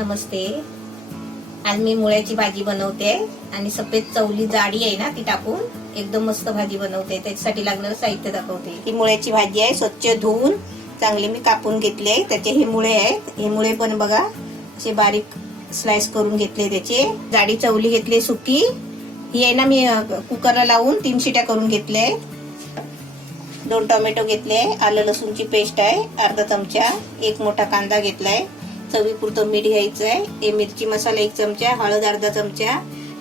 नमस्ते. आज मी मुळ्याची भाजी बनवते आणि सफेद चवली जाडी आहे ना ती टाकून एकदम मस्त भाजी बनवते. त्याच्यासाठी लागणारं साहित्य दाखवते. ही मुळ्याची भाजी आहे. स्वच्छ धुवून चांगली मी कापून घेतली आहे. त्याचे हे मुळे आहेत. हे मुळे पण बघा असे बारीक स्लाइस करून घेतले. त्याचे जाडी चवली घेतली सुकी. ही आहे ना मी कुकरला लावून 3 शिट्या करून घेतले. 2 टोमॅटो घेतले. आलं लसूणची पेस्ट आहे अर्धा चमचा. 1 मोठा कांदा घेतलाय. चवीपुरतं मीठ घ्यायचं आहे. हे मिरची मसाला 1 चमचा. हळद अर्धा चमचा.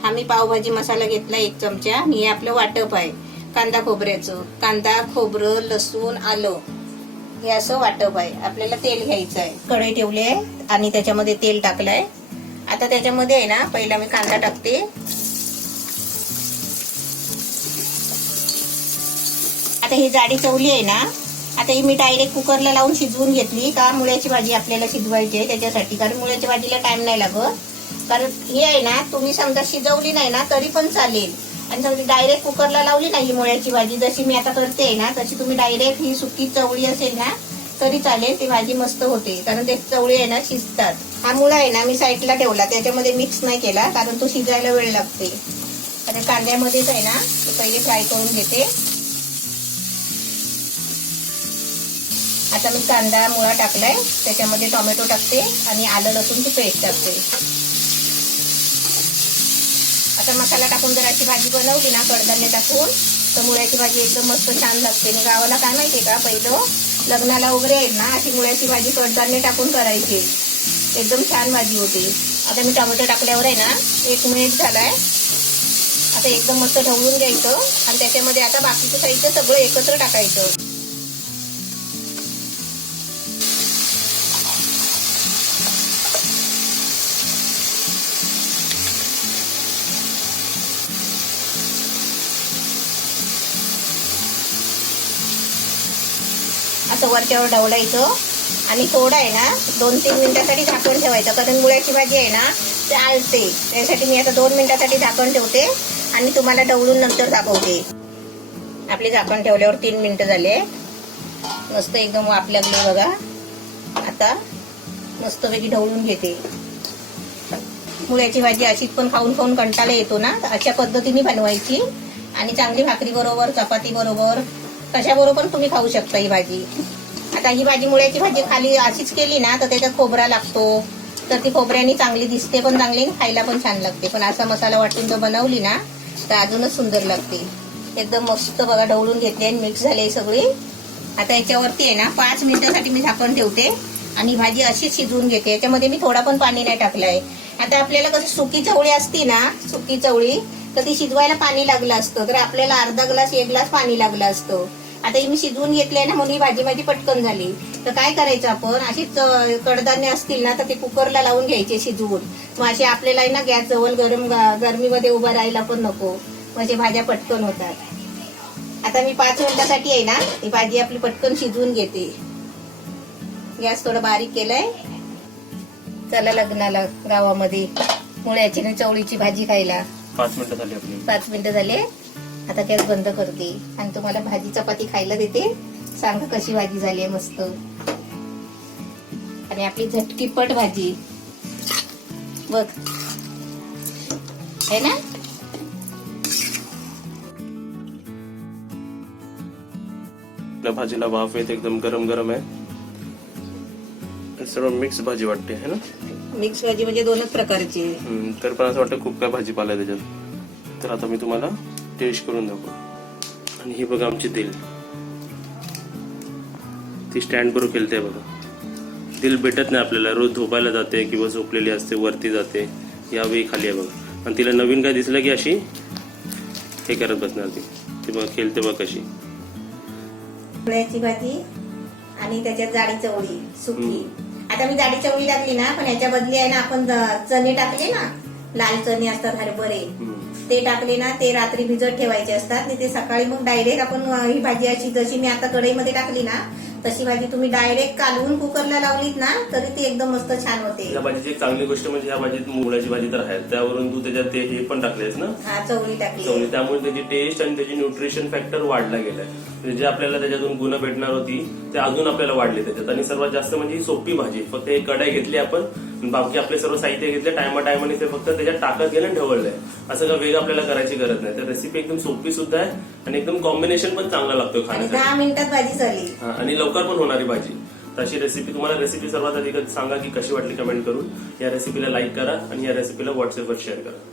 हा मी पावभाजी मसाला घेतला 1 चमचा. हे आपलं वाटप आहे कांदा खोबऱ्याचं. कांदा खोबरं लसूण आलं हे असं वाटप आहे. आपल्याला तेल घ्यायचं आहे. कढई ठेवली आहे आणि त्याच्यामध्ये तेल टाकलंय. आता त्याच्यामध्ये आहे ना पहिला मी कांदा टाकते. आता ही जाडी चवली आहे ना, आता ही मी डायरेक्ट कुकरला लावून शिजवून घेतली. का मुळ्याची भाजी आपल्याला शिजवायची आहे त्याच्यासाठी. कारण मुळ्याच्या भाजीला टाइम नाही लागत. कारण हे आहे ना तुम्ही समजा शिजवली नाही ना तरी पण चालेल. आणि समजा डायरेक्ट कुकरला लावली नाही मुळ्याची भाजी जशी मी आता करते आहे ना तशी तुम्ही डायरेक्ट ही सुकी चवळी असेल ना तरी चालेल. ती भाजी मस्त होते कारण ते चवळी आहे ना शिजतात. हा मुळा आहे ना मी साईडला ठेवला. त्याच्यामध्ये मिक्स नाही केला कारण तो शिजायला वेळ लागते. आता कांद्यामध्येच आहे ना ते पहिले फ्राय करून घेते. आता मी कांदा मुळा टाकलाय. त्याच्यामध्ये टोमॅटो टाकते आणि आलं लसूणची पेस्ट टाकते. आता मसाला टाकून जर अशी भाजी बनवली ना कडधान्य टाकून तर मुळ्याची भाजी एकदम मस्त छान लागते. मी गावाला काय माहितीये का पहिलं लग्नाला वगैरे आहे ना अशी मुळ्याची भाजी कडधान्य टाकून करायची. एकदम छान भाजी होती. आता मी टोमॅटो टाकल्यावर आहे ना 1 मिनिट झालाय. आता एकदम मस्त ढवळून घ्यायचं आणि त्याच्यामध्ये आता बाकीचं साहित्य सगळं एकत्र टाकायचं. असं वरच्यावर ढवळायचं आणि थोडं आहे ना 2-3 मिनिटासाठी झाकण ठेवायचं. कारण मुळ्याची भाजी आहे ना ते आलते. त्यासाठी मी आता 2 मिनिटासाठी झाकण ठेवते आणि तुम्हाला ढवळून नंतर दाखवते. आपले झाकण ठेवल्यावर 3 मिनिटं झाले. मस्त एकदम वाफ लागली बघा. आता मस्तपैकी ढवळून घेते. मुळ्याची भाजी अशीच पण खाऊन खाऊन कंटाळा येतो ना. अशा पद्धतीने बनवायची आणि चांगली भाकरी बरोबर चपाती बरोबर कशाबरोबर पण तुम्ही खाऊ शकता ही भाजी. आता ही भाजी मुळ्याची भाजी खाली अशीच केली ना तर त्याच्यात खोबरा लागतो तर ती खोबऱ्याने चांगली दिसते पण चांगली खायला पण छान लागते. पण असा मसाला वाटून जर बनवली ना तर अजूनच सुंदर लागते. एकदम मस्त बघा ढवळून घेतली आणि मिक्स झाली सगळी. आता याच्यावरती आहे ना 5 मिनिटासाठी मी झाकण ठेवते आणि भाजी अशीच शिजवून घेते. याच्यामध्ये मी थोडा पण पाणी नाही टाकलंय. आता आपल्याला कसं सुकी चवळी असती ना सुकी चवळी तर ती शिजवायला पाणी लागलं असतं तर आपल्याला अर्धा ग्लास 1 ग्लास पाणी लागलं असतं. आता ही मी शिजवून घेतलंय ना म्हणून ही भाजी माझी पटकन झाली. तर काय करायचं आपण अशीच कडधान्य असतील ना तर ते कुकरला लावून घ्यायचे शिजवून. मग असे आपल्याला ना गॅस जवळ गरमीमध्ये उभं राहायला पण नको. म्हणजे भाज्या पटकन होतात. आता मी 5 मिनिटासाठी आहे ना ही भाजी आपली पटकन शिजवून घेते. गॅस थोडा बारीक केलाय. चला लग्नाला गावामध्ये मुळ्याची आणि चवळीची भाजी खायला. 5 मिनिटं झाली आपली. 5 मिनिटं झाले. आता गॅस बंद करते आणि तुम्हाला भाजी चपाती खायला देते. सांगा कशी भाजी झाली आहे मस्त. आणि आपली झटकीपट भाजी बघ है ना. आपल्या भाजीला वाफ येते. एकदम गरम गरम आहे. सर्व मिक्स भाजी वाटते है ना. मिक्स भाजी म्हणजे 2च प्रकारची. तर पण असं वाटतं खूप काय भाजीपाला आहे त्याच्यात. तर आता मी तुम्हाला टेस्ट करून दाखवतो. आणि ही बघा आमची दिल. ती स्टँड बरोबर केलते बघा. दिल भेटत नाही आपल्याला. रोज झोपायला जाते किंवा झोपलेली असते वरती जाते. यावेळी खाली आहे बघा. आणि तिला नवीन काय दिसलं की अशी हे करत बसणार ती बघा खेळते बघा कशी. मुळ्याची भाजी आणि त्याच्यात जाडी चवळी सुकी. आता मी जाडी चवळी टाकली ना पण याच्या बदली आहे ना आपण चणे टाकले ना लाल चणे असतात हरभरे ते टाकले ना ते रात्री भिजत ठेवायचे असतात आणि ते सकाळी मग डायरेक्ट आपण ही भाजी अशी जशी मी आता कढईमध्ये टाकली ना तशी भाजी तुम्ही डायरेक्ट कालवून कुकरला लावलीत ना तरी ती एकदम मस्त छान होते. या भाजीची एक चांगली गोष्ट म्हणजे या भाजीत मुळ्याची भाजी तर आहे त्यावरून तू त्याच्यात ते हे पण टाकलेस ना चवळी टाकली. त्यामुळे त्याची टेस्ट आणि त्याची न्यूट्रिशन फॅक्टर वाढला गेलाय. जे आपल्याला त्याच्यातून गुण भेटणार होती ते अजून आपल्याला वाढले त्याच्यात. आणि सर्वात जास्त म्हणजे ही सोपी भाजी. फक्त एक कढाई घेतली आपण, बाकी आपले सर्व साहित्य घेतले, टायमाने ते फक्त त्याच्यात टाकत गेलं आणि ढवळलंय. असं का वेग आपल्याला करायची गरज नाही. तर रेसिपी एकदम सोपी सुद्धा आहे आणि एकदम कॉम्बिनेशन पण चांगला लागतो आणि खाण्यासाठी. 10 मिनिटात भाजी झाली. आणि लवकर पण होणारी भाजी. तर अशी रेसिपी, तुम्हाला रेसिपी सर्वात आधी सांगा की कशी वाटली कमेंट करून. या रेसिपीला लाईक करा आणि या रेसिपीला व्हॉट्सअपवर शेअर करा.